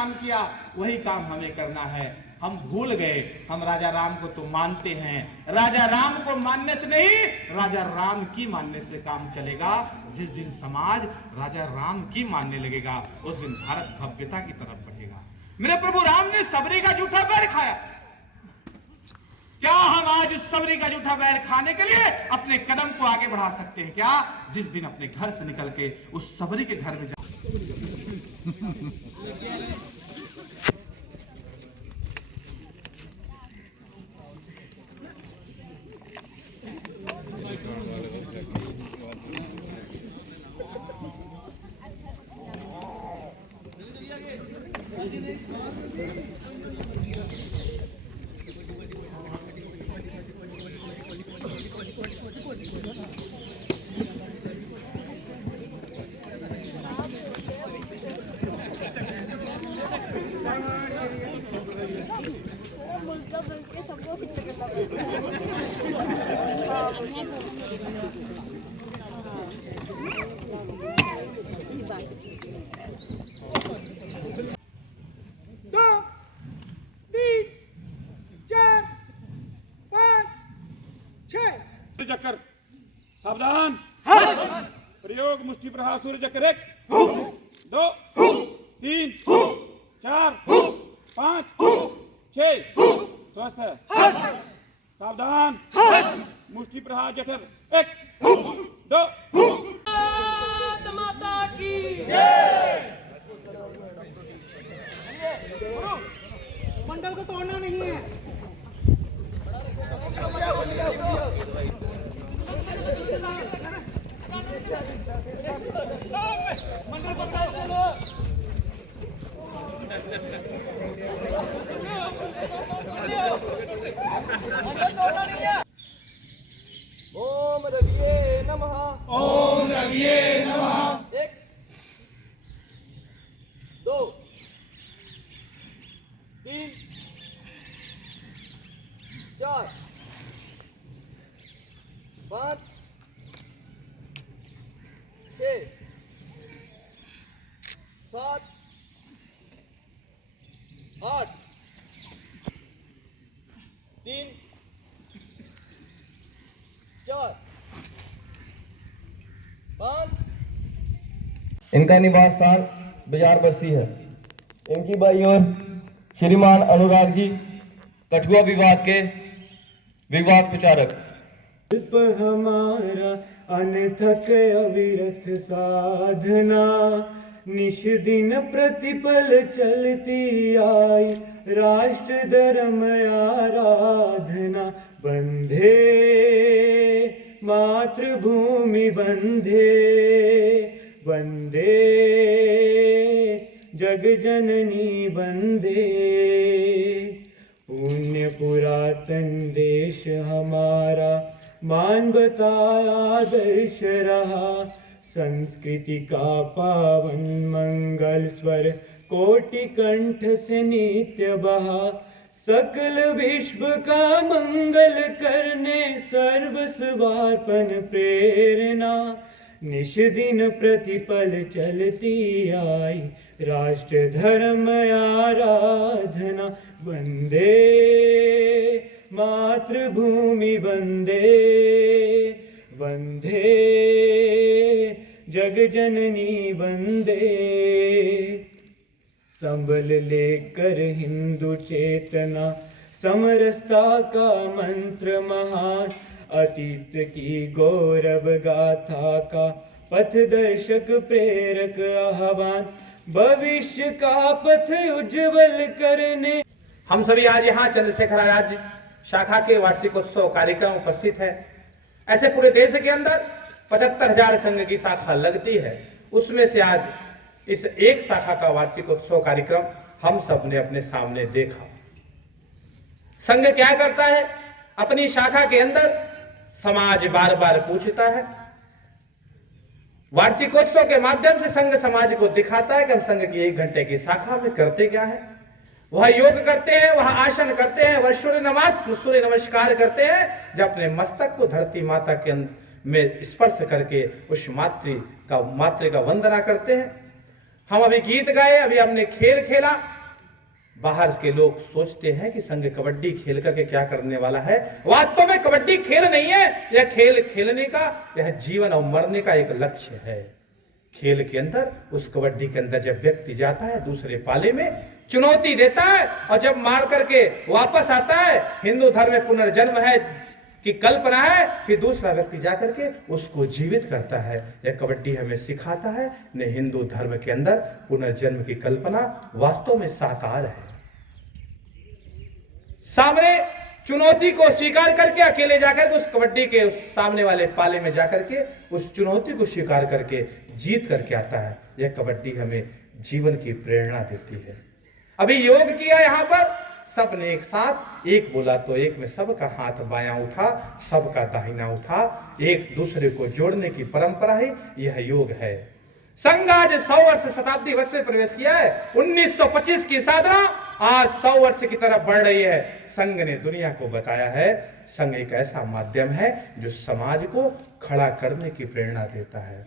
काम किया वही काम हमें करना है। हम भूल गए, हम राजा राम को तो मानते हैं, राजा राम को मानने से नहीं, राजा राम की मानने से काम चलेगा। जिस दिन समाज राजा राम की मानने लगेगा उस दिन भारत भव्यता की तरफ बढ़ेगा। मेरे प्रभु राम ने सबरी का जूठा बैर खाया, क्या हम आज उस सबरी का जूठा बैर खाने के लिए अपने कदम को आगे बढ़ा सकते हैं क्या? जिस दिन अपने घर से निकल के उस सबरी के घर में जा चक्कर सावधान। प्रयोग मुष्टि प्रहार सूर्य चक्कर 1 2 3 4 5 6 स्वस्थ है। सावधान। मुष्टि प्रहार जठर 1 2 माता की जय। मंडल को तोड़ना नहीं है। ओम रविये नमः। ओम रविये नमः। 1 2 3 4 5 6 7 8 3 4 5। इनका निवास स्थान बाजार बस्ती है। इनकी बाई और श्रीमान अनुराग जी, कठुआ विभाग के विभाग प्रचारक। हमारा अनथक अविरत साधना, निश दिन प्रतिपल चलती आई, राष्ट्र धर्म आराधना। बंधे मातृभूमि बंधे, वंदे जग जननी वंदे। पुण्य पुरातन देश हमारा, मानवता आदर्श रहा। संस्कृति का पावन मंगल स्वर, कोटि कंठ से नित्य बहा। सकल विश्व का मंगल करने, सर्व स्वार्पण प्रेरणा। निश दिन प्रतिपल चलती आई, राष्ट्र धर्म आराधना। वंदे मातृभूमि वंदे, वंदे जग जननी वंदे। संबल लेकर हिंदू चेतना, समरसता का मंत्र महान। अतीत की गौरव गाथा का पथदर्शक प्रेरक आह्वान। भविष्य का पथ उज्जवल करने। हम सभी आज यहाँ चंद्रशेखर राज्य शाखा के वार्षिकोत्सव कार्यक्रम उपस्थित है। ऐसे पूरे देश के अंदर 75,000 संघ की शाखा लगती है, उसमें से आज इस एक शाखा का वार्षिकोत्सव कार्यक्रम हम सब ने अपने सामने देखा। संघ क्या करता है? अपनी शाखा के अंदर समाज बार बार पूछता है। वार्षिकोत्सव के माध्यम से संघ समाज को दिखाता है कि हम संघ की 1 घंटे की शाखा में करते क्या है। वह योग करते हैं, वह आसन करते हैं, वह सूर्य नमस्कार करते हैं, जब अपने मस्तक को धरती माता के में स्पर्श करके उस मातृ का वंदना करते हैं। हम अभी गीत गाए, अभी हमने खेल खेला, बाहर के लोग सोचते हैं कि संघ कबड्डी खेल करके क्या करने वाला है। वास्तव में कबड्डी खेल नहीं है, यह खेल खेलने का, यह जीवन और मरने का एक लक्ष्य है। खेल के अंदर, उस कबड्डी के अंदर जब व्यक्ति जाता है दूसरे पाले में, चुनौती देता है और जब मार करके वापस आता है, हिंदू धर्म में पुनर्जन्म है की कल्पना है, फिर दूसरा व्यक्ति जाकर के उसको जीवित करता है। यह कबड्डी हमें सिखाता है न हिंदू धर्म के अंदर पुनर्जन्म की कल्पना वास्तव में साकार है। सामने चुनौती को स्वीकार करके अकेले जाकर के उस कबड्डी के उस सामने वाले पाले में जाकर के उस चुनौती को स्वीकार करके जीत करके आता है। यह कबड्डी हमें जीवन की प्रेरणा देती है। अभी योग किया यहां पर, सबने एक साथ एक बोला तो एक में सबका हाथ बायां उठा, सबका दाहिना उठा, एक दूसरे को जोड़ने की परंपरा है, यह योग है। संघ आज 100 वर्ष शताब्दी वर्ष में प्रवेश किया है। 1925 की साधना आज 100 वर्ष की तरफ बढ़ रही है। संघ ने दुनिया को बताया है, संघ एक ऐसा माध्यम है जो समाज को खड़ा करने की प्रेरणा देता है।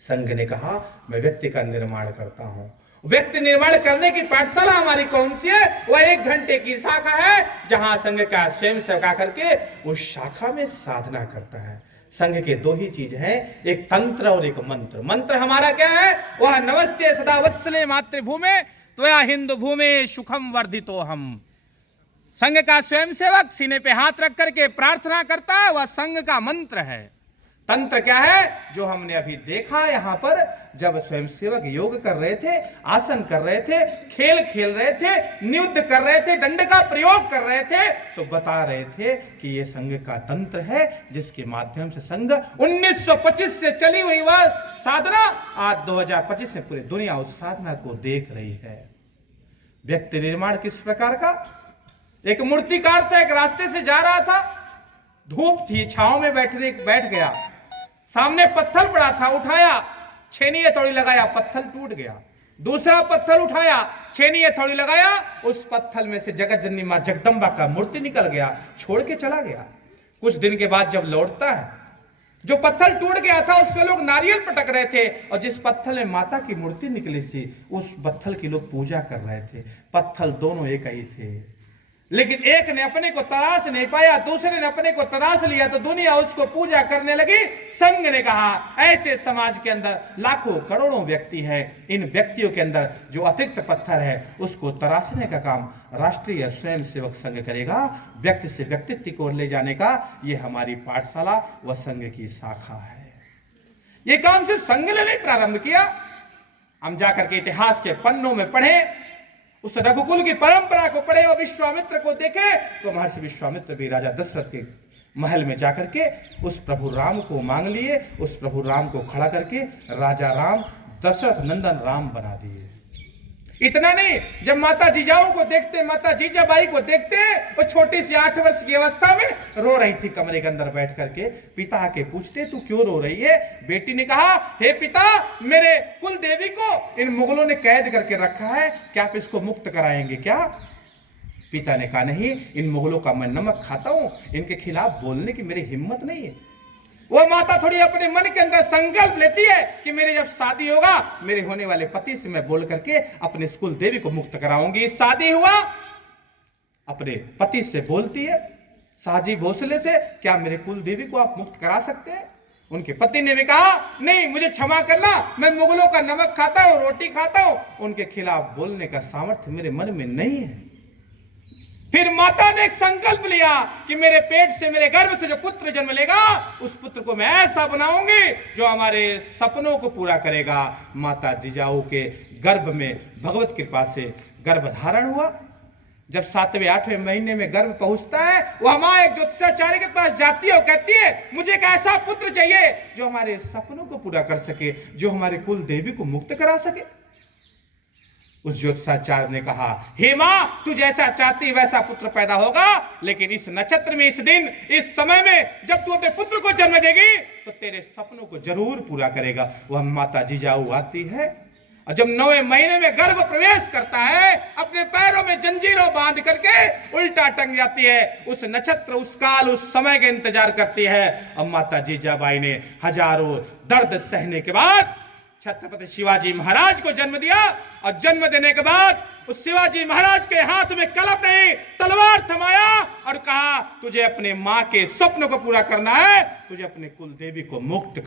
संघ ने कहा, मैं व्यक्ति का निर्माण करता हूं। व्यक्ति निर्माण करने की पाठशाला हमारी कौन सी है? वह 1 घंटे की शाखा है, जहां संघ का स्वयं सेवक आकर के उस शाखा में साधना करता है। संघ के 2 ही चीज हैं, एक तंत्र और एक मंत्र। मंत्र हमारा क्या है? वह नमस्ते सदा वत्सले मातृभूमे त्वया हिंदू भूमि सुखम वर्धितो हम। संघ का स्वयंसेवक सीने पे हाथ रख करके प्रार्थना करता है, वह संघ का मंत्र है। तंत्र क्या है? जो हमने अभी देखा यहां पर, जब स्वयंसेवक योग कर रहे थे, आसन कर रहे थे, खेल खेल रहे थे, नियुद्ध कर रहे थे, दंड का प्रयोग कर रहे थे, तो बता रहे थे कि यह संघ का तंत्र है, जिसके माध्यम से संघ 1925 से चली हुई वह साधना आज 2025 में पूरी दुनिया उस साधना को देख रही है। व्यक्ति निर्माण किस प्रकार का? एक मूर्तिकार था, एक रास्ते से जा रहा था, धूप थी, छांव में बैठ गया, सामने पत्थर पड़ा था, उठाया, छेनी हथौड़ी लगाया, पत्थर टूट गया। दूसरा पत्थर उठाया, छेनी हथौड़ी लगाया, उस पत्थर में से जगत जननी मां जगदम्बा का मूर्ति निकल गया, छोड़ के चला गया। कुछ दिन के बाद जब लौटता है, जो पत्थर टूट गया था उस पे लोग नारियल पटक रहे थे, और जिस पत्थर में माता की मूर्ति निकली थी उस पत्थर की लोग पूजा कर रहे थे। पत्थर दोनों एक ही थे, लेकिन एक ने अपने को तराश नहीं पाया, दूसरे ने अपने को तराश लिया, तो दुनिया उसको पूजा करने लगी। संघ ने कहा, ऐसे समाज के अंदर लाखों करोड़ों व्यक्ति हैं, इन व्यक्तियों के अंदर जो अतिरिक्त पत्थर है उसको तराशने का काम राष्ट्रीय स्वयंसेवक संघ करेगा। व्यक्ति से व्यक्तित्व को ले जाने का यह हमारी पाठशाला व संघ की शाखा है। यह काम सिर्फ संघ ने नहीं प्रारंभ किया, हम जाकर के इतिहास के पन्नों में पढ़े, उस रघुकुल की परंपरा को पढ़े और विश्वामित्र को देखे, तो महर्षि विश्वामित्र भी राजा दशरथ के महल में जाकर के उस प्रभु राम को मांग लिए, उस प्रभु राम को खड़ा करके राजा राम, दशरथ नंदन राम बना दिए। इतना नहीं, जब माता जीजाऊ को देखते, माता जीजाबाई को देखते, वो छोटी सी 8 वर्ष की अवस्था में रो रही थी कमरे के अंदर बैठ करके। पिता आके पूछते, तू क्यों रो रही है? बेटी ने कहा, हे पिता, मेरे कुल देवी को इन मुगलों ने कैद करके रखा है, क्या आप इसको मुक्त कराएंगे क्या? पिता ने कहा, नहीं, इन मुगलों का मैं नमक खाता हूं, इनके खिलाफ बोलने की मेरी हिम्मत नहीं है। वो माता थोड़ी अपने मन के अंदर संकल्प लेती है कि मेरे जब शादी होगा, मेरे होने वाले पति से मैं बोल करके अपने कुल देवी को मुक्त कराऊंगी। शादी हुआ, अपने पति से बोलती है साजी भोसले से, क्या मेरे कुल देवी को आप मुक्त करा सकते हैं? उनके पति ने भी कहा, नहीं, मुझे क्षमा करना, मैं मुगलों का नमक खाता हूं, रोटी खाता हूं, उनके खिलाफ बोलने का सामर्थ्य मेरे मन में नहीं है। फिर माता ने एक संकल्प लिया कि मेरे पेट से, मेरे गर्भ से जो पुत्र जन्म लेगा, उस पुत्र को मैं ऐसा बनाऊंगी जो हमारे सपनों को पूरा करेगा। माता जिजाऊ के गर्भ में भगवत कृपा से गर्भ धारण हुआ। जब 7वें 8वें महीने में गर्भ पहुंचता है, वो हमारे एक ज्योतिषाचार्य के पास जाती है और कहती है, मुझे एक ऐसा पुत्र चाहिए जो हमारे सपनों को पूरा कर सके, जो हमारे कुल देवी को मुक्त करा सके। उस ज्योतिषाचार्य ने कहा, हे मां, तू जैसा चाहती वैसा पुत्र पैदा होगा, लेकिन इस नक्षत्र में, इस दिन, इस समय में जब तू अपने पुत्र को जन्म देगी तो तेरे सपनों को जरूर पूरा करेगा। वह माता जिजाऊ आती है और जब 9वें महीने में गर्भ प्रवेश करता है, अपने पैरों में जंजीरों बांध करके उल्टा टंग जाती है। उस नक्षत्र, उस काल, उस समय का इंतजार करती है। अब माता जिजाबाई ने हजारों दर्द सहने के बाद छत्रपति शिवाजी महाराज को जन्म दिया और जन्म देने के बाद उस शिवाजी महाराज के हाथ में कलम नहीं तलवार थमाया और कहा तुझे अपने मां के स्वप्न को पूरा करना है, तुझे अपने कुल देवी को मुक्त